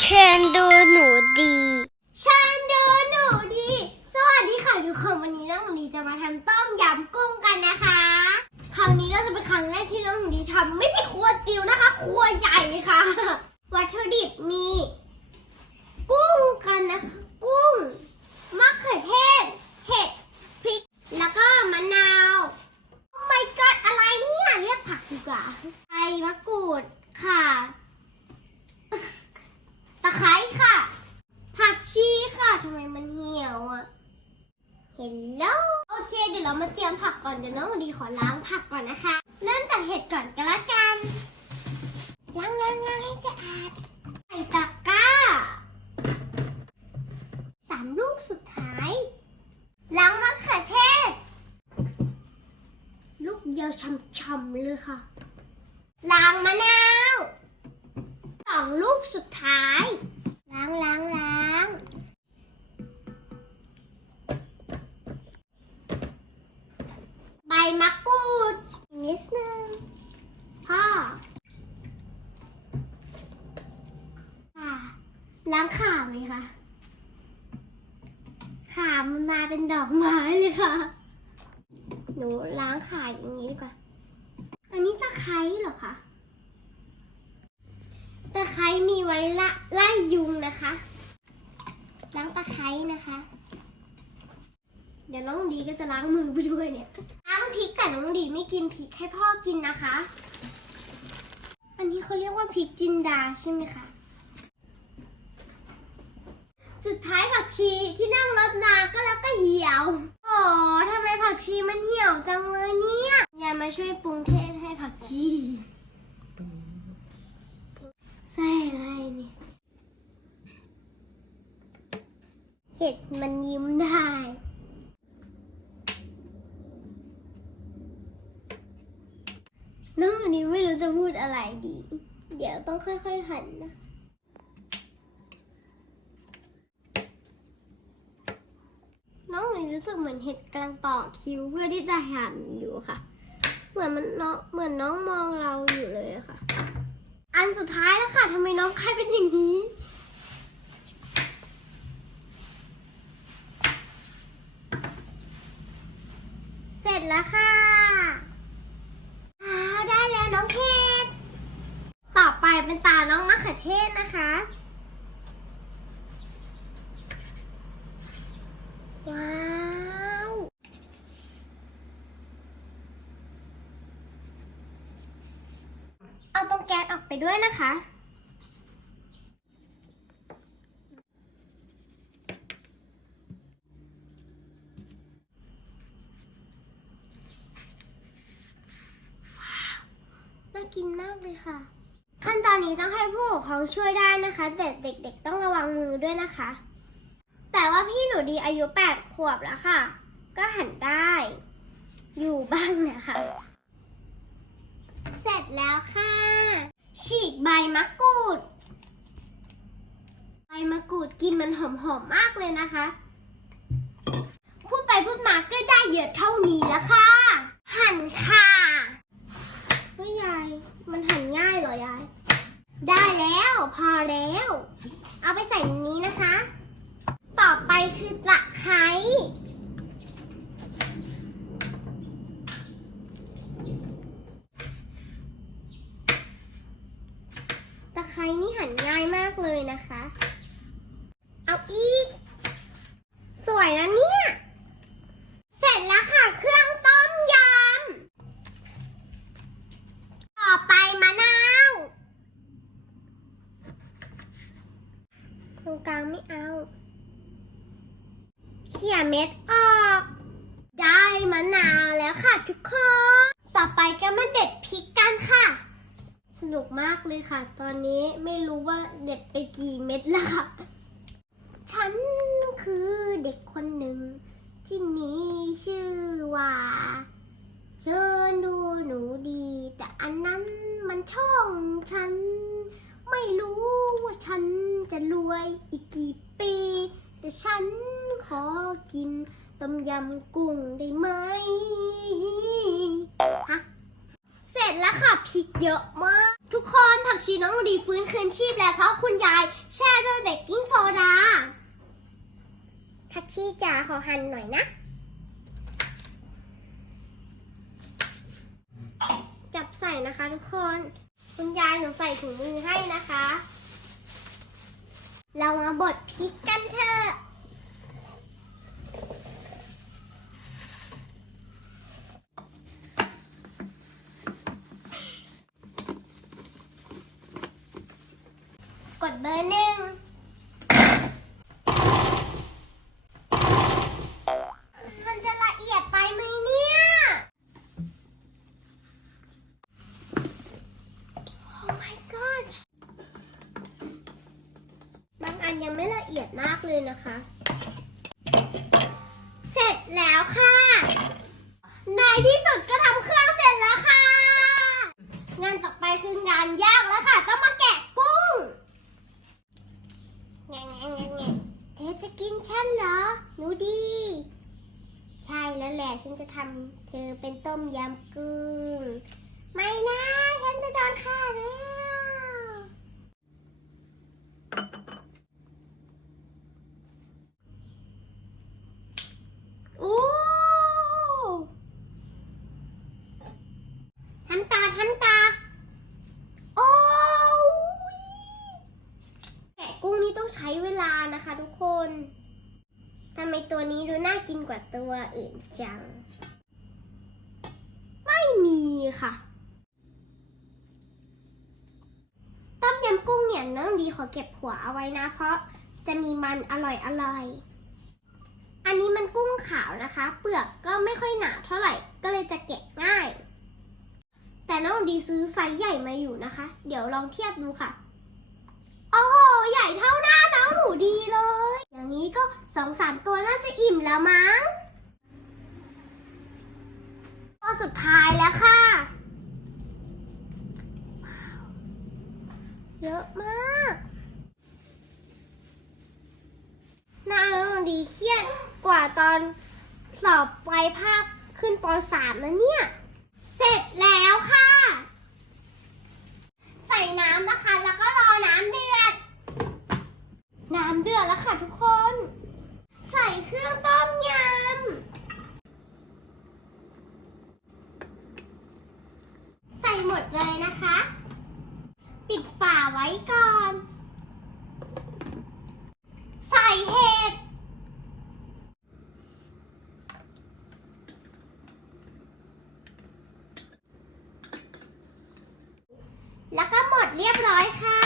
เชิญดูหนูดีเชิญดูหนูดี สวัสดีค่ะทุกคนวันนี้น้องหนูดีจะมาทำต้มยำกุ้งกันนะคะ ครั้งนี้ก็จะเป็นครั้งแรกที่น้องหนูดีทำไม่ใช่ครัวจิ๋วนะคะ ครัวใหญ่ค่ะ วัตถุดิบมี กุ้งกันนะคะ กุ้งมะเขือเทศเห็ดพริก แล้วก็มะนาวโอ้ my god อะไรเนี่ยเรียกผักดีกว่าใบมะกรูดค่ะ ตะไคร้ค่ะ ผัก ชีค่ะทำไมมันเหี่ยวอะเห็นแล้วโอเค เดี๋ยวเรามาเตรียมผักก่อนเดี๋ยวน้องดีขอล้างผักก่อนนะคะ เริ่มจากเห็ดก่อนก็แล้วกันล้างล้างล้างให้สะอาดใส่ตะกร้าสามลูกสุดท้ายล้างมะเขือเทศ ลูกเดียวช่ำๆเลยค่ะล้างมะนาวสองลูกสุดท้าย ล้างล้างล้างใบมะกรูดนิดนึงพ่อค่ะล้างขาไหมคะขามันมาเป็นดอกไม้เลยค่ะ หนูล้างขาอย่างนี้ดีกว่า อันนี้ตะไคร้เหรอคะ ตะไคร้มีไว้ละไล่ยุงนะคะล้างตะไคร้นะคะ เดี๋ยวน้องดีก็จะล้างมือไปด้วยเนี่ยล้างพริกแต่น้องดีไม่กินพริกให้พ่อกินนะคะ อันนี้เขาเรียกว่าพริกจินดาใช่ไหมคะสุดท้ายผักชีที่นั่งรถนาก็แล้วก็เหี่ยวโอ้ทำไมผักชีมันเหี่ยวจังเลยเนี่ยยายมาช่วยปรุงเทศให้ผักชี ใส่อะไรเนี่ย เห็ดมันยิ้มได้ น้องอันนี้ไม่รู้จะพูดอะไรดี เดี๋ยวต้องค่อยๆหันนะน้องอันนี้รู้สึกเหมือนเห็ดกำลังต่อคิ้วเพื่อที่จะหันอยู่ค่ะ เหมือนมันน้องเหมือนน้องมองเราอยู่เลยค่ะ อันสุดท้ายแล้วค่ะทำไมน้องไข่เป็นอย่างนี้ เสร็จแล้วค่ะอ้าวได้แล้วน้องเค้กต่อไปเป็นตาน้องมะ เทศนะคะ ว้าวเอาตรงแก๊สออกไปด้วยนะคะน่ากินมากเลยค่ะ ขั้นตอนนี้ต้องให้ผู้ปกครองช่วยได้นะคะแต่เด็กๆ ต้องระวังมือด้วยนะคะ แต่ว่าพี่หนูดีอายุ 8 ขวบแล้วค่ะ ก็หันได้ อยู่บ้างนะคะ เสร็จแล้วค่ะ ฉีกใบมะกรูด ใบมะกรูดกินมันหอมๆมากเลยนะคะ พูดไปพูดมาก็ได้เยอะเท่านี้แล้วค่ะ หั่นค่ะเฮ้ยยายมันหั่ง่ายเหรอยาย ได้แล้ว พอแล้ว เอาไปใส่นนี้นะคะ ต่อไปคือตะไคร้ตะไคร้นี่หั่นง่ายมากเลยนะคะ เอาอีก สวยนะเนี่ย เสร็จแล้วค่ะ เครื่องต้มยำ ต่อไปมะนาว ตรงกลางไม่เอา เขี่ยเม็ดออก ได้มะนาวแล้วค่ะ ทุกคน ต่อไปก็มาเด็ดพริกกันค่ะ สนุกมากเลยค่ะ ตอนนี้ไม่รู้ว่าเด็ดไปกี่เม็ดแล้วค่ะ ฉันคือเด็กคนหนึ่ง ที่มีชื่อว่า เชิญดูหนูดี แต่อันนั้นมันช่องฉัน ไม่รู้ว่าฉันจะรวยอีกกี่ปี แต่ฉันขอกิน ต้มยำกุ้งได้ไหมฮะเสร็จแล้วค่ะพริกเยอะมาก ทุกคนผักผักชีน้องดีฟื้นคืนชีพแล้วเพราะคุณยายแช่ด้วยเบกกิ้งโซดา ผักชีจ๋าขอหั่นหน่อยนะ จับใส่นะคะทุกคน คุณยายหนูใส่ถุงมือให้นะคะ เรามาบดพริกกันเถอะ เบอร์หนึ่งมันจะละเอียดไปไหมเนี่ย Oh my god บางอันยังไม่ละเอียดมากเลยนะคะ เสร็จแล้วค่ะ ในที่สุดก็ทำเครื่องเสร็จแล้วค่ะ งานต่อไปคืองานยากแล้วค่ะต้องมาแกะกุ้งแงงแงงแงงแงงเธอจะกินฉันเหร อหนูดี ใช่แล้วแหละฉันจะทำเธอเป็นต้มยำกุ้งไม่นะฉันจะโดนฆ่าแล้วโอ้ทำตาทำตาโอ้แกะกุ้งนี่ต้องใช้เวลานะคะทุกคน ทำไมตัวนี้ดูน่ากินกว่าตัวอื่นจัง ไม่มีค่ะ ต้มยำกุ้งเนี่ยน้องดีขอเก็บหัวเอาไว้นะ เพราะจะมีมันอร่อยอร่อย อันนี้มันกุ้งขาวนะคะ เปลือกก็ไม่ค่อยหนาเท่าไหร่ ก็เลยจะแกะง่าย แต่น้องดีซื้อไซส์ใหญ่มาอยู่นะคะ เดี๋ยวลองเทียบดูค่ะ โอ้โห ใหญ่เท่าหน้า น้องหนูดีเลย อย่างนี้ก็สองสามตัวน่าจะอิ่มแล้วมั้งตัวสุดท้ายแล้วค่ะ เยอะมากน้าน้องดีเครียดกว่าตอนสอบไวยภาคขึ้นป .3 นะเนี่ย เสร็จแล้วค่ะ ใส่น้ำนะคะ แล้วก็รอน้ำเดื เดือดแล้วค่ะทุกคน ใส่เครื่องต้มยำ ใส่หมดเลยนะคะ ปิดฝาไว้ก่อน ใส่เห็ด แล้วก็หมดเรียบร้อยค่ะ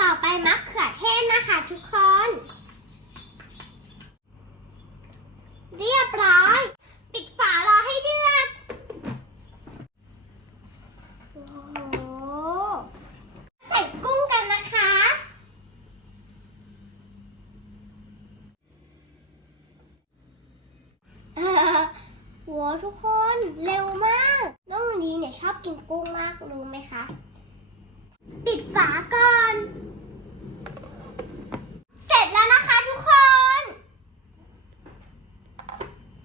ต่อไปมะเขือเทศนะคะทุกคน เรียบร้อย ปิดฝารอให้เดือด โอ้โห ใส่กุ้งกันนะคะ เออโหทุกคนเร็วมาก น้องนี้เนี่ยชอบกินกุ้งมาก รู้ไหมคะ ปิดฝาก่อน เสร็จแล้วนะคะทุกคน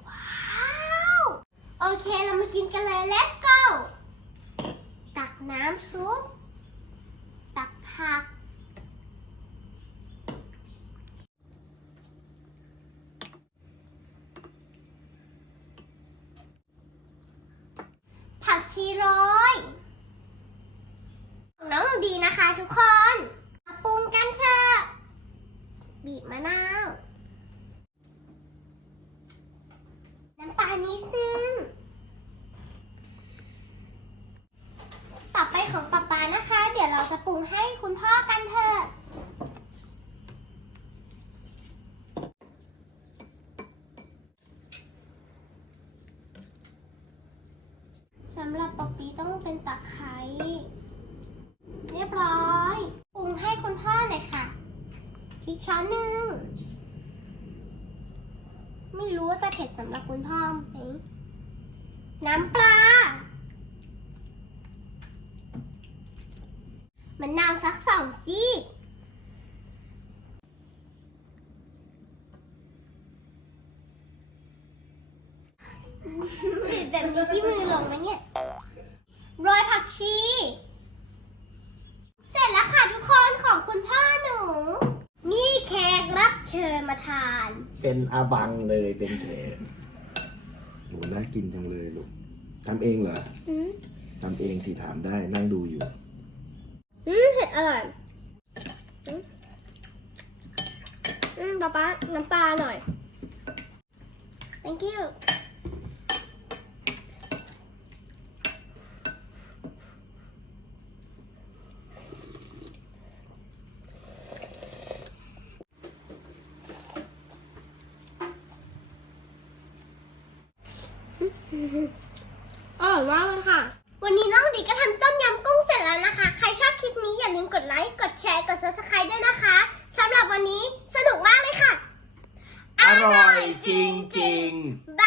ว้าว โอเคเรามากินกันเลย let's go ตักน้ำซุป ตักผักผักชีโรยน้อง ดีนะคะทุกคนมาปรุงกันเถอะบีบมะนาว น้ำปลานิดนึง ต่อไปของป๊าป๊านะคะ เดี๋ยวเราจะปรุงให้คุณพ่อกันเถอะสำหรับป๊อปปี้ต้องเป็นตะไคร้เรียบร้อยปรุงให้คุณพ่อหน่อยค่ะพริ กช้อนหนึ่ง ไม่รู้ว่าจะเผ็ดสำหรับคุณพ่อไหมน้ำปลามันนาวสักสองซีกแบบนี้ขี้มือลงไหมเนี่ยโรยผักชี เสร็จแล้วค่ะทุกคนของคุณพ่อ เชิญมาทาน เป็นอาบังเลยเป็นแขกโหน่ากินจังเลยลูกทำเองเหรออืมทำเองสิถามได้นั่งดูอยู่ อืมเผ็ดอร่อย อืมอืมป๊าป๊าน้ำปลาหน่อย thank you อร่อยมากเลยค่ะ วันนี้น้องดีก็ทำต้มยำกุ้งเสร็จแล้วนะคะ ใครชอบคลิปนี้อย่าลืมกดไลค์ กดแชร์ กด subscribe ด้วยนะคะสำหรับวันนี้สนุกมากเลยค่ะ อร่อยจริงๆ